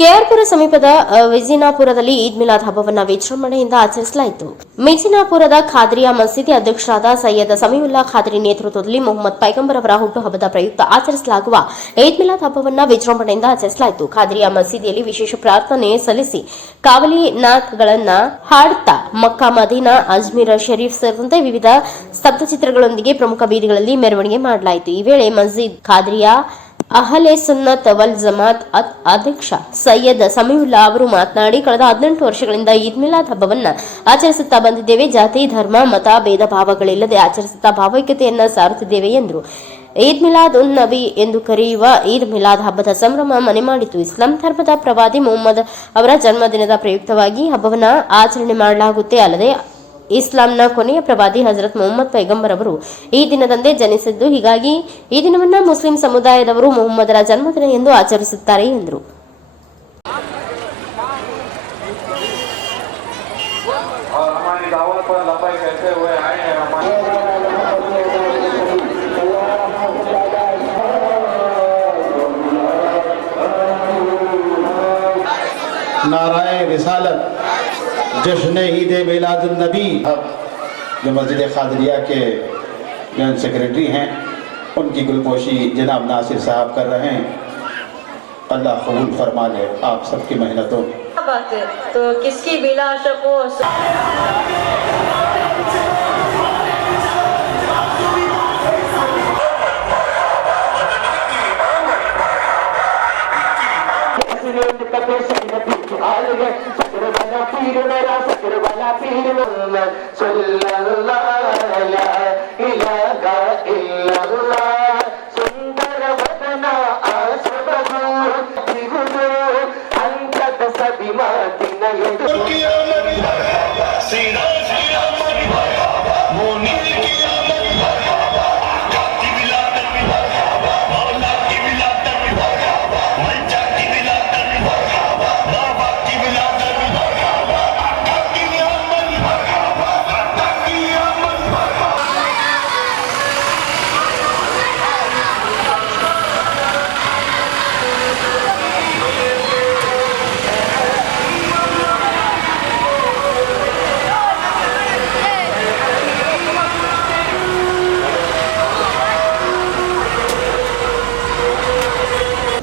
ಕೆಆರ್ಪುರ ಸಮೀಪದ ವಿಜಿನಾಪುರದಲ್ಲಿ ಈದ್ ಮಿಲಾದ್ ಹಬ್ಬವನ್ನು ವಿಜೃಂಭಣೆಯಿಂದ ಆಚರಿಸಲಾಯಿತು. ಮಿಜಿನಾಪುರದ ಖಾದ್ರಿಯಾ ಮಸೀದಿ ಅಧ್ಯಕ್ಷರಾದ ಸೈಯದ್ ಸಮೀವುಲ್ಲಾ ಖಾದ್ರಿ ನೇತೃತ್ವದಲ್ಲಿ ಮೊಹಮ್ಮದ್ ಪೈಗಂಬರ್ ಅವರ ಹುಟ್ಟುಹಬ್ಬದ ಪ್ರಯುಕ್ತ ಆಚರಿಸಲಾಗುವ ಈದ್ ಮಿಲಾದ್ ಹಬ್ಬವನ್ನು ವಿಜೃಂಭಣೆಯಿಂದ ಆಚರಿಸಲಾಯಿತು. ಖಾದ್ರಿಯಾ ಮಸೀದಿಯಲ್ಲಿ ವಿಶೇಷ ಪ್ರಾರ್ಥನೆ ಸಲ್ಲಿಸಿ ಕಾವಲಿ ನಾತ್ಗಳನ್ನು ಹಾಡುತ್ತಾ ಮಕ್ಕಾ, ಮದೀನಾ, ಅಜ್ಮೀರ್ ಶರೀಫ್ ಸೇರಿದಂತೆ ವಿವಿಧ ಸ್ತಬ್ಧಚಿತ್ರಗಳೊಂದಿಗೆ ಪ್ರಮುಖ ಬೀದಿಗಳಲ್ಲಿ ಮೆರವಣಿಗೆ ಮಾಡಲಾಯಿತು. ಈ ವೇಳೆ ಮಸ್ಜಿದ್ ಖಾದ್ರಿಯಾ ಅಹಲೆ ಸುನ್ನತ್ ವಲ್ ಜಮಾತ್ ಅಧ್ಯಕ್ಷ ಸೈಯದ್ ಸಮೀವುಲ್ಲಾ ಅವರು ಮಾತನಾಡಿ, ಕಳೆದ 18 ವರ್ಷಗಳಿಂದ ಈದ್ ಮಿಲಾದ್ ಹಬ್ಬವನ್ನು ಆಚರಿಸುತ್ತಾ ಬಂದಿದ್ದೇವೆ. ಜಾತಿ, ಧರ್ಮ, ಮತ ಭೇದ ಭಾವಗಳಿಲ್ಲದೆ ಆಚರಿಸುತ್ತಾ ಭಾವೈಕ್ಯತೆಯನ್ನು ಸಾರುತ್ತಿದ್ದೇವೆ ಎಂದರು. ಈದ್ ಮಿಲಾದ್ ಉನ್ ನಬಿ ಎಂದು ಕರೆಯುವ ಈದ್ ಮಿಲಾದ್ ಹಬ್ಬದ ಸಂಭ್ರಮ ಮನೆ ಮಾಡಿತು. ಇಸ್ಲಾಂ ಧರ್ಮದ ಪ್ರವಾದಿ ಮುಹಮ್ಮದ್ ಅವರ ಜನ್ಮದಿನದ ಪ್ರಯುಕ್ತವಾಗಿ ಹಬ್ಬವನ್ನು ಆಚರಣೆ ಮಾಡಲಾಗುತ್ತೆ. ಅಲ್ಲದೆ ಇಸ್ಲಾಂನ ಕೊನೆಯ ಪ್ರವಾದಿ ಹಜರತ್ ಮೊಹಮ್ಮದ್ ಪೈಗಂಬರ್ ಅವರು ಈ ದಿನದಂದೇ ಜನಿಸಿದ್ದು, ಹೀಗಾಗಿ ಈ ದಿನವನ್ನು ಮುಸ್ಲಿಂ ಸಮುದಾಯದವರು ಮೊಹಮ್ಮದರ ಜನ್ಮದಿನ ಎಂದು ಆಚರಿಸುತ್ತಾರೆ ಎಂದರು. नाराए रिसालत जश्न ईद मिलादुन नबी जो मस्जिद खादरिया के जनरल सेक्रेटरी हैं, उनकी गुलपोशी जनाब नासिर साहब कर रहे हैं। अल्लाह कबूल फरमा ले आप सबकी मेहनतों। तो किसकी बिलाशा को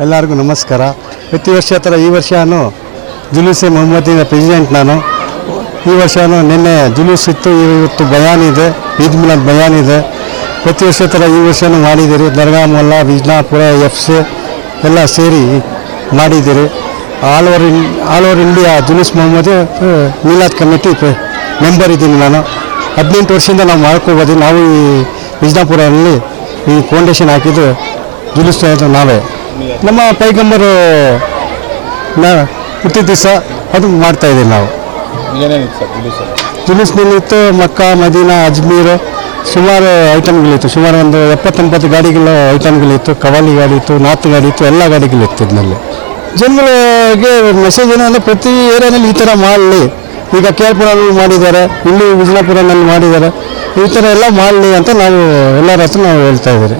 ಎಲ್ಲರಿಗೂ ನಮಸ್ಕಾರ. ಪ್ರತಿ ವರ್ಷ ಥರ ಈ ವರ್ಷನೂ ಜುಲೂಸೆ ಮೊಹಮ್ಮದಿನ ಪ್ರೆಸಿಡೆಂಟ್ ನಾನು. ಈ ವರ್ಷನೂ ನಿನ್ನೆ ಜುಲೂಸ್ ಇತ್ತು, ಇವತ್ತು ಬಯಾನ್ ಇದೆ, ಈದ್ ಮಿಲಾದ್ ಬಯಾನ್ ಇದೆ. ಪ್ರತಿ ವರ್ಷ ಥರ ಈ ವರ್ಷನೂ ಮಾಡಿದ್ದೀರಿ. ದರ್ಗಾ ಮೊಲ್ಲ, ವಿಜ್ನಾಪುರ, ಎಫ್ಸೆ ಎಲ್ಲ ಸೇರಿ ಮಾಡಿದ್ದೀರಿ. All over India Julus Mohammed Milad committee member ಇದ್ದೀನಿ ನಾನು. 18 ವರ್ಷದಿಂದ ನಾವು ಮಾಡ್ಕೋಬೋದು. ನಾವು ಈ ವಿಜ್ನಾಪುರಲ್ಲಿ ಈ ಫೌಂಡೇಶನ್ ಹಾಕಿದ್ದು ಜುಲೂಸ್ ನಾವೇ. ನಮ್ಮ ಪೈಗಂಬರು ಹುಟ್ಟಿದ ದಿವಸ ಅದು ಮಾಡ್ತಾಯಿದ್ದೀವಿ ನಾವು. ಜುಲೂಸ್ನಲ್ಲಿತ್ತು ಮಕ್ಕಾ, ಮದೀನಾ, ಅಜ್ಮೀರ್ ಸುಮಾರು ಐಟಮ್ಗಳಿತ್ತು. ಸುಮಾರು ಒಂದು 70-80 ಗಾಡಿಗಳ ಐಟಮ್ಗಳಿತ್ತು. ಕವಾಲಿ ಗಾಡಿ ಇತ್ತು, ನಾತು ಗಾಡಿ ಇತ್ತು, ಎಲ್ಲ ಗಾಡಿಗಳಿತ್ತು. ಇದರಲ್ಲಿ ಜನಗಳಿಗೆ ಮೆಸೇಜ್ ಏನಂದರೆ ಪ್ರತಿ ಏರಿಯಾನಲ್ಲಿ ಈ ಥರ ಮಾಡಲಿ. ಈಗ ಕೆಆರ್ಪುರಲ್ಲಿ ಮಾಡಿದ್ದಾರೆ, ಇಲ್ಲಿ ವಿಜಯಪುರನಲ್ಲಿ ಮಾಡಿದ್ದಾರೆ, ಈ ಥರ ಎಲ್ಲ ಮಾಡಲಿ ಅಂತ ನಾವು ಎಲ್ಲರ ಹತ್ರ ನಾವು ಹೇಳ್ತಾ ಇದ್ದೀವಿ.